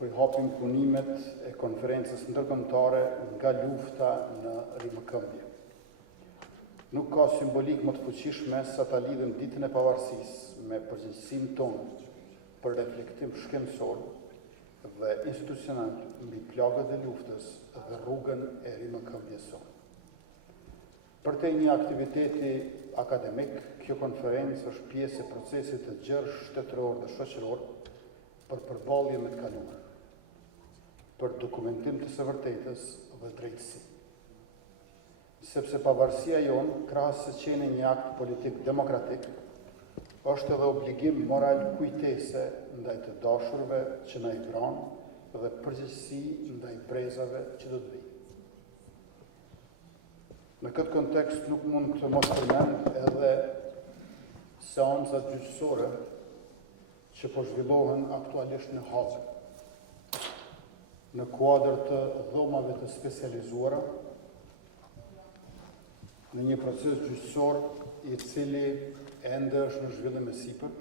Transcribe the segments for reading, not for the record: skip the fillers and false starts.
për i hapim punimet e konferencës ndërkombëtare nga lufta në rimëkëmbje. Nuk ka simbolik më të fuqishme sa ta lidhim ditën e pavarësisë me përgjegjësinë tonë për reflektim shkencor dhe institucional mbi plagët e luftës dhe rrugën e rimëkëmbjes sonë. Përtej një aktiviteti akademik, kjo konferencë është pjesë e procesit të gjerë shtetëror dhe shoqëror për përballje me të kaluarën, për dokumentim të së vërtetës dhe drejtësi. Sepse pavarësia jonë, krahas se qenë një akt politik demokratik, është edhe obligim moral kujtese ndaj të dashurve që na i vranë dhe përgjegjësi ndaj brezave që do të vijnë. Në këtë kontekst nuk mund të mos përmend edhe seancat gjyqësore që po zhvillohen aktualisht në Hagë, në kuadër të dhomave të specializuara, në një proces gjyqësor i cili ende është në zhvillim e sipër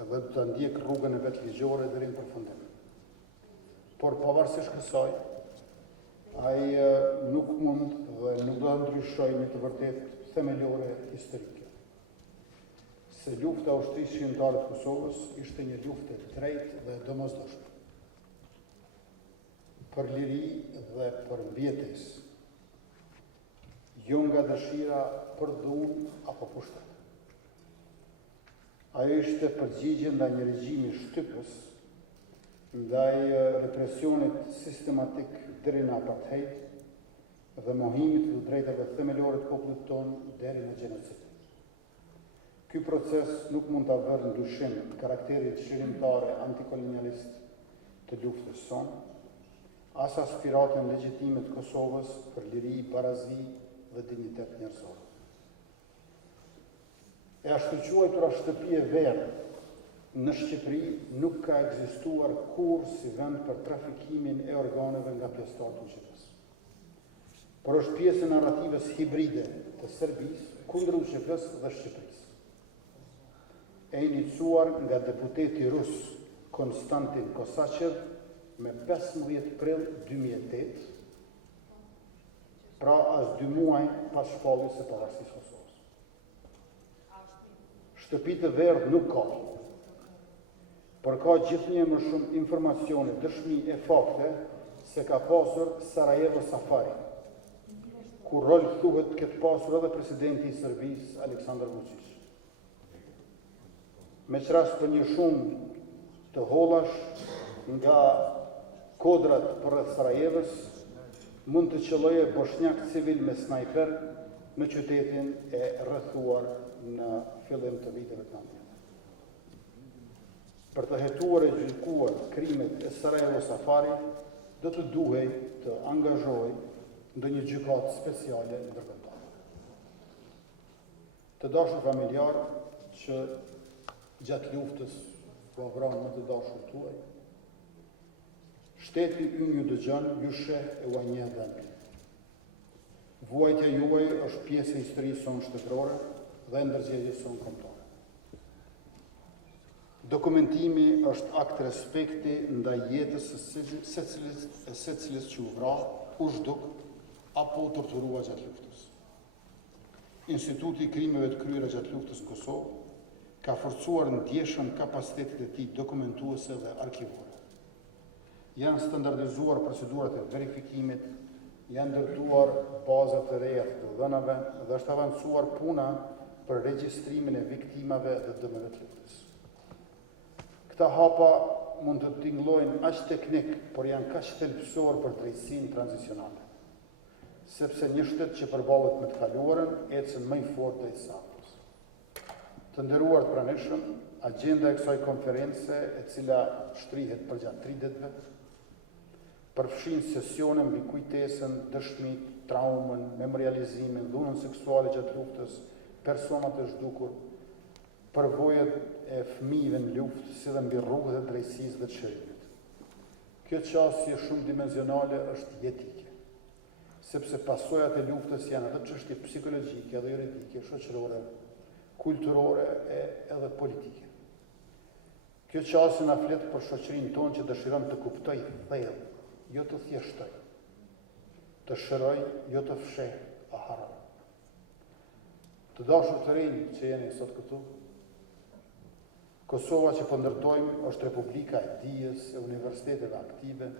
dhe do të ndjek rrugën e vet ligjore deri në përfundim. Por pavarësisht kësaj, ai nuk mund dhe nuk do të ndryshojë një të vërtet themelore historike. Se lufta e ushtrisë shqiptare të Kosovës ishte një luftë e drejtë dhe domosdoshme për liri dhe për mbjetesë, jo nga dëshira për dhunë apo pushtet. Ajo ishte përgjigje ndaj një regjimi shtypës, ndaj represionit sistematik deri në apartheid dhe mohimit të drejtave themelore të popullit tonë deri në gjenocid. Ky proces nuk mund ta vërë në dyshim karakterin çlirimtare antikolonialist të luftës sonë, as aspiratën legjitime të Kosovës për liri, barazi dhe dinjitet njerëzor. E ashtu quajtura shtëpi e verdhë në Shqipëri nuk ka ekzistuar kur si vend për trafikimin e organeve nga pjesëtarët e UÇK-s. Por është pjesë e narrativës hibride të Serbisë kundër UÇK-s dhe Shqipërisë. E iniciuar nga deputeti rus Konstantin Kosaçev me 15 prill 2008, pra as 2 muaj pas shpalljes së pavarësisë së Kosovës. Shtëpi të verdhë nuk ka, por ka gjithnjë më shumë informacione, dëshmi e fakte se ka pasur Sarajevo Safari, ku rol thuhet këtë pasur edhe presidenti i Serbisë Aleksandar Vučić. Me qrast për një shumë të hollash nga kodrat përreth Sarajevës, mund të qëlloje bosnjak civil me snajper në qytetin e rrethuar në fillim të viteve të 90. Për të hetuar e gjykuar krimet e Sarajevo Safari, do të duhej të angazhoj ndonjë gjykatë speciale ndërkombëtare. Të dashur familjarë që gjatë luftës po vranë më të dashur tuaj, shteti ynë ju dëgjon, ju sheh e u njeh dhe mbi. Vuajtja juaj është pjesë e historisë sonë shtetërore dhe ndërgjegjës sonë kombëtare. Dokumentimi është akt respekti ndaj jetës së secilës që u vra, u zhduk apo u torturua gjatë luftës. Instituti i krimeve të kryera gjatë luftës në Kosovë ka forcuar ndjeshëm kapacitetet e tij dokumentuese dhe arkivore. Janë standardizuar procedurat e verifikimit, janë ndërtuar bazat e reja të dhënave dhe është avancuar puna për regjistrimin e viktimave dhe dëmeve të luftës. Këta hapa mund të tingëllojnë aq teknik, por janë kaq thelbësor për drejtësinë tranzicionale, sepse një shtet që përballet me të kaluarën ecën më i fortë drejt sakës. Të nderuar të pranishëm, agjenda e kësaj konference, e cila shtrihet përgjatë 3 ditëve, përfshin sesione mbi kujtesën, dëshmit, traumën, memorializimin, dhunën seksuale gjatë luftës, personat e zhdukur, përvojët e fëmijëve në luftë, si dhe mbi rrugët e drejtësisë dhe të shërimit. Kjo qasje shumë dimensionale është jetike, sepse pasojat e luftës janë edhe çështje psikologjike, edhe juridike, shoqërore, kulturore edhe politike. Kjo qasje na flet për shoqërinë tonë që dëshiron të kuptoj thellë, jo të thjeshtoj, të shëroj, jo të fsheh a harroj. Të dashur të rinj që jeni sot këtu, Kosova që po ndërtojmë është Republika e dijes, e universiteteve aktive,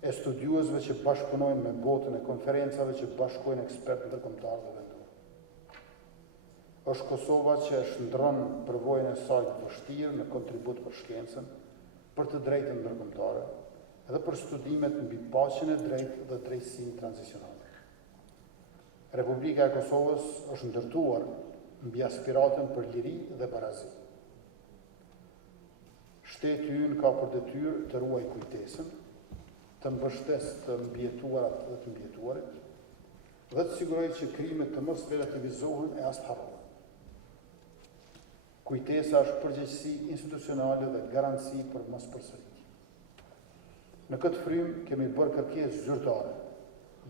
e studiuesve që bashkëpunojnë me botën, e konferencave që bashkojnë ekspertë ndërkombëtar dhe vendor. Është Kosova që e shndron përvojën e saj të vështirë në kontribut për shkencën, për të drejtën ndërkombëtare, edhe për studimet mbi paqen e drejtë dhe drejtësinë tranzicionale. Republika e Kosovës është ndërtuar mbi aspiratën për liri dhe barazi. Shteti ynë ka për detyrë të ruaj kujtesën, të mbështes të mbijetuarat dhe të mbijetuarit, dhe të sigurojë që krimet të mos relativizohen e as të harrohen. Kujtesa është përgjegjësi institucionale dhe garanci për mos përsëritje. Në këtë frymë kemi bërë kërkesë zyrtare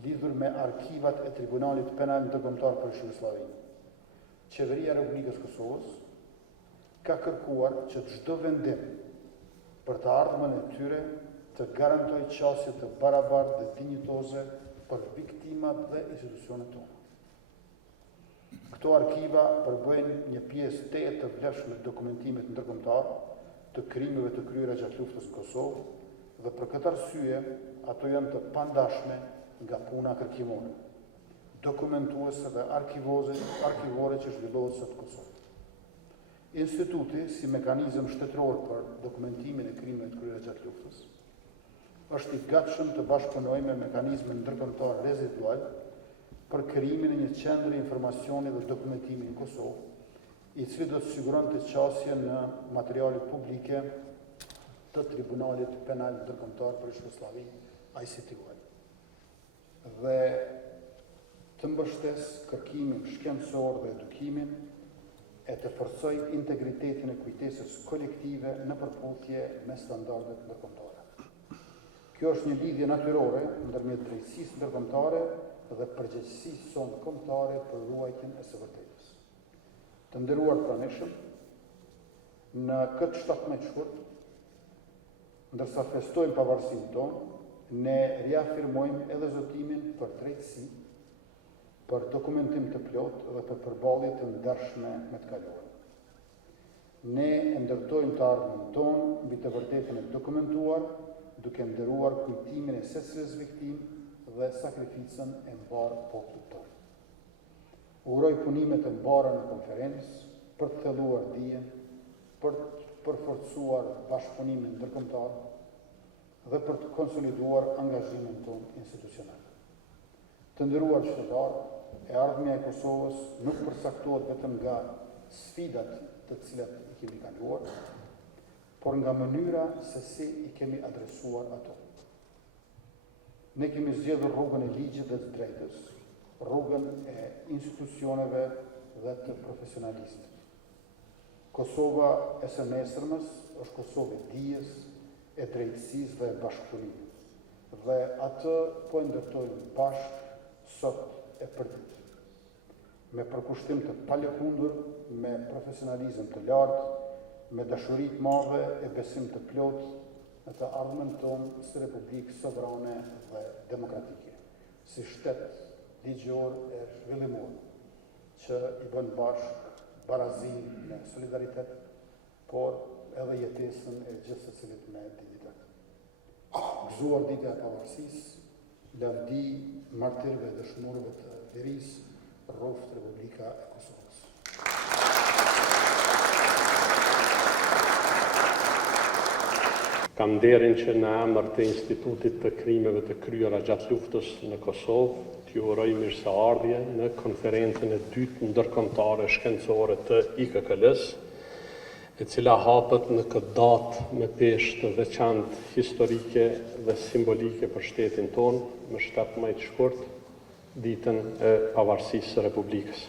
lidhur me arkivat e Tribunalit Penal Ndërkombëtar për Jugosllavinë. Qeveria e Republikës Kosovës ka kërkuar që çdo vendim për të ardhmen e tyre të garantoj qasje të barabartë dhe dinjitoze për viktimat dhe institucionet tona. Këto arkiva përbëjnë një pjesë të vlefshme të dokumentimet ndërkombëtar të krimeve të kryera gjatë luftës në Kosovë dhe për këtë arsye ato janë të pandashme nga puna kërkimore, dokumentuese dhe arkivore që zhvillohet sot në Kosovë. Instituti, si mekanizëm shtetëror për dokumentimin e krimeve të kryera gjatë luftës, është i gatshëm të bashkëpunojë me mekanizme ndërkombëtar rezidual për krijimin e një qendre informacioni dhe dokumentimi në Kosovë, i cili do të siguronte qasjen në materiale publike të Tribunalit Penal Ndërkombëtar për Jugosllavinë, ICTY, dhe të mbështes kërkimin shkencor dhe edukimin e të forcoj integritetin e kujtesës kolektive në përputhje me standardet ndërkombëtare. Kjo është një lidhje natyrore ndërmjet drejtësisë ndërkombëtare dhe përgjegjësisë sonë kombëtare për ruajtjen e së vërtetës. Të nderuar pranishëm, në këtë 17 shkurt, ndërsa festojmë pavarësinë tonë, ne riafirmojmë edhe zotimin për drejtësi, për dokumentim të plot dhe për përballje të ndershme me të kaluarën. Ne ndërtojmë të ardhmen tonë mbi të vërtetën e dokumentuar, duke nderuar kujtimin e secilës viktimë dhe sakrificën e mbarë popullit tonë. Uroj punime të mbara në konferencë për të thelluar dijen, për të përforcuar bashkëpunimin ndërkombëtar dhe për të konsoliduar angazhimin tonë institucional. Të nderuar qytetarë, e ardhmja e Kosovës nuk përcaktohet vetëm nga sfidat të cilat i kemi kaluar, por nga mënyra se si i kemi adresuar ato. Ne kemi zgjedhur rrugën e ligjit dhe të drejtës, rrugën e institucioneve dhe të profesionalizmit. Kosova e së nesërmës është Kosovë e dijes, e drejtësisë dhe e bashkëpunimit. Dhe atë po e ndërtojmë bashkë sot e përdit. Me përkushtim të palëkundur, me profesionalizëm të lartë, me dashuri të madhe e besim të plot në të ardhmen tonë si Republikë sovrane dhe demokratike, si shtet ligjor e zhvillimor, që i bën bashkë barazin me solidaritet, por edhe jetesën e gjithë secilit me dignitet. Gëzuar ditja e pavarësisë, lavdi martirëve dhe dëshmorëve të lirisë, rroft Republika e Kosovës. Kam nderin që në emër të Institutit të Krimeve të Kryera gjatë luftës në Kosovë, t'ju uroj mirëseardhje në konferencën e dytë ndërkombëtare shkencore të IKKL-s, e cila hapet në këtë datë me peshë të veçantë historike dhe simbolike për shtetin tonë, më 17 shkurt, ditën e pavarësisë së Republikës.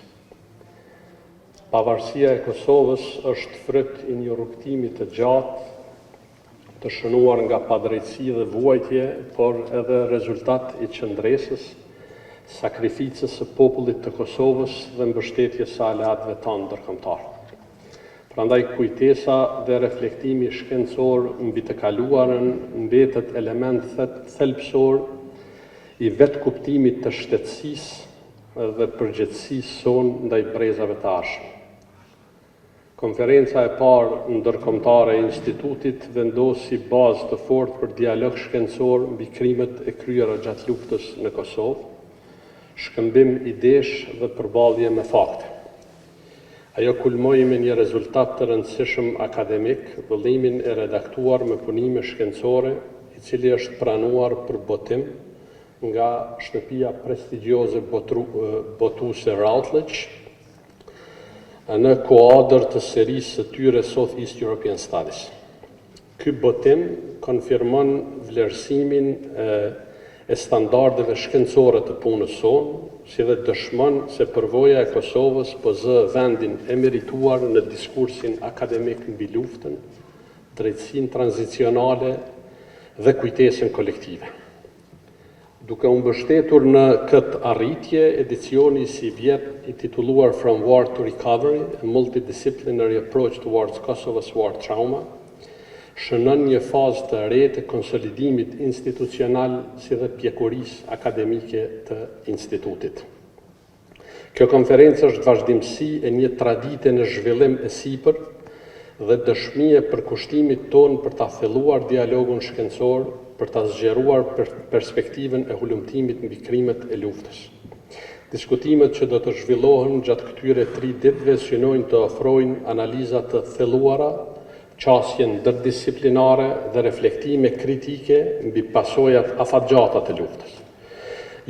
Pavarësia e Kosovës është fryt i një rrugtimi të gjatë, të shënuar nga padrejtësi dhe vuajtje, por edhe rezultat i qëndresës, sakrificës së popullit të Kosovës dhe mbështetjes së aleatëve tanë ndërkombëtar. Prandaj kujtesa dhe reflektimi shkencor mbi të kaluarën mbetet element thelbësor i vetë kuptimit të shtetësisë dhe përgjegjësisë sonë ndaj brezave të arshëm. Konferenca e parë ndërkombëtare e institutit vendosi bazë të fortë për dialog shkencor mbi krimet e kryera gjatë luftës në Kosovë, shkëmbim idesh dhe përballje me fakte. Ajo kulmoi me një rezultat të rëndësishëm akademik, vëllimin e redaktuar me punime shkencore, i cili është pranuar për botim nga shtëpia prestigjioze botuese Routledge në kuadër të serisë së tyre Southeast European Studies. Ky botim konfirmon vlerësimin e standardeve shkencore të punës sonë, si dhe dëshmon se përvoja e Kosovës po zë vendin e merituar në diskursin akademik mbi luftën, drejtësinë tranzicionale dhe kujtesën kolektive. Duke u mbështetur në këtë arritje, edicioni si vjet i titulluar From War to Recovery, a Multidisciplinary Approach Towards Kosovo's War Trauma, shënon një fazë të re të konsolidimit institucional si dhe pjekurisë akademike të institutit. Kjo konferencë është vazhdimsi e një tradite në zhvillim e sipër dhe dëshmi e përkushtimit tonë për ta thelluar dialogun shkencor, për ta zgjeruar perspektivën e hulumtimit mbi krimet e luftës. Diskutimet që do të zhvillohen gjatë këtyre 3 ditëve synojnë të ofrojnë analiza të thelluara, qasje ndërdisciplinare dhe reflektime kritike mbi pasojat afatgjata të luftës.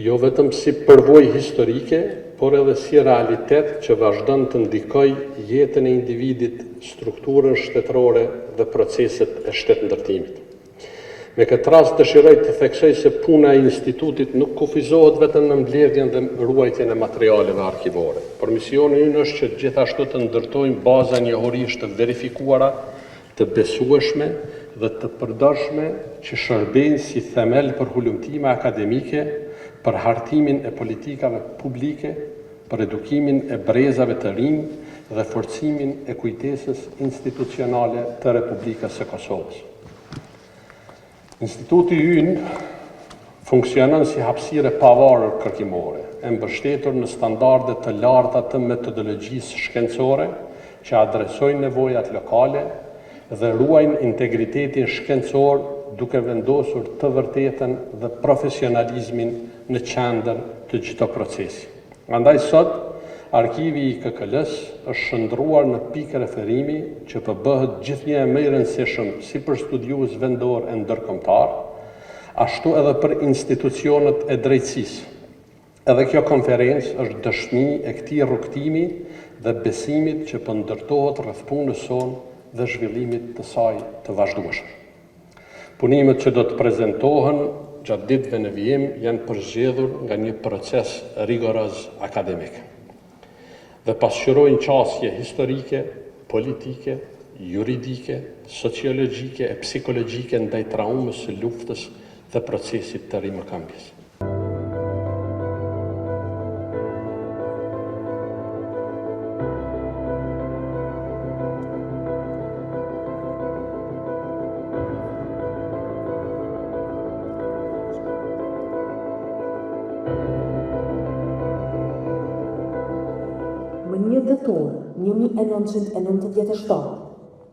Jo vetëm si përvojë historike, por edhe si realitet që vazhdon të ndikojë jetën e individit, strukturën shtetërore dhe proceset e shtetëndërtimit. Me këtë rast dëshiroj të theksoj se puna e institutit nuk kufizohet vetëm në mbledhjen dhe ruajtjen e materialeve arkivore, por misioni ynë është që gjithashtu të ndërtojmë baza njohurish të verifikuara, të besueshme dhe të përdorshme që shërbejnë si themel për hulumtime akademike, për hartimin e politikave publike, për edukimin e brezave të rinj dhe forcimin e kujtesës institucionale të Republikës së Kosovës. Instituti ynë funksionon si hapësirë e pavarur kërkimore, e mbështetur në standarde të larta të metodologjisë shkencore që adresojnë nevojat lokale dhe ruajnë integritetin shkencor duke vendosur të vërtetën dhe profesionalizmin në qendër të çdo procesi. Andaj sot, arkivi i KKL-s është shndruar në pikë referimi që bëhet gjithnjë më i rëndësishëm si për studiues vendor e ndërkombëtar, ashtu edhe për institucionet e drejtësisë. Edhe kjo konferencë është dëshmi e këtij rrugtimi dhe besimit që po ndërtohet rreth punës sonë dhe zhvillimit të saj të vazhdueshëm. Punimet që do të prezantohen gjatë ditëve në vijim janë përzgjedhur nga një proces rigoroz akademik dhe pasqyrojnë qasje historike, politike, juridike, sociologjike e psikologjike ndaj traumës së luftës dhe procesit të rimëkambjes. Më 1 tetor 1997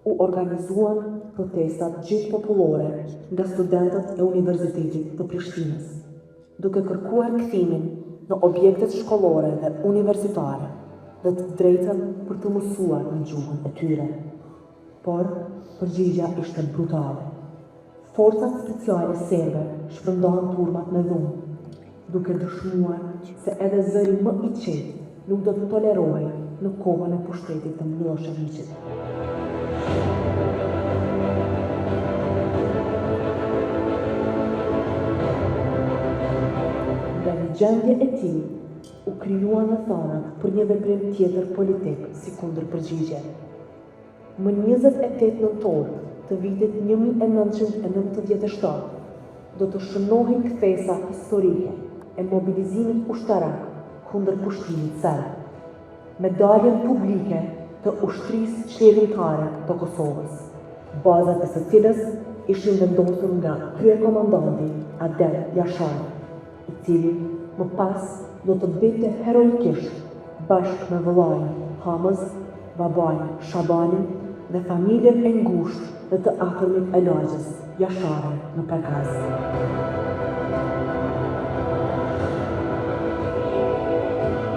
u organizuan protestat gjithë popullore nga studentët e Universitetit të Prishtinës, duke kërkuar kthimin në objektet shkollore dhe universitare dhe të drejtën për të mësuar në gjuhën e tyre. Por, përgjigja ishte brutale. Forcat speciale serbe shpërndohen turmat me dhunë, duke dëshmuar se edhe zëri më i qetë nuk do të tolerohej në kohën e pushtetit të Miloševićit. Nga një gjendje e tillë, u krijuan thonat për një veprim tjetër politik si kundërpërgjigje. Më 28 nëntor të vitit 1997 do të shënohin kthesa historike e mobilizimit ushtarak kundër pushtimit serb. Me daljen publike të ushtrisë qeveritare të Kosovës, bazat e së cilës ishin vendosur nga kryekomandanti Adel Jashari, I cili më pas do të bete heroikisht bashkë me vëllain Hamës, babain Shabanin dhe familjen e ngushtë dhe të afërmit e lagjës Jashari në Pekaz.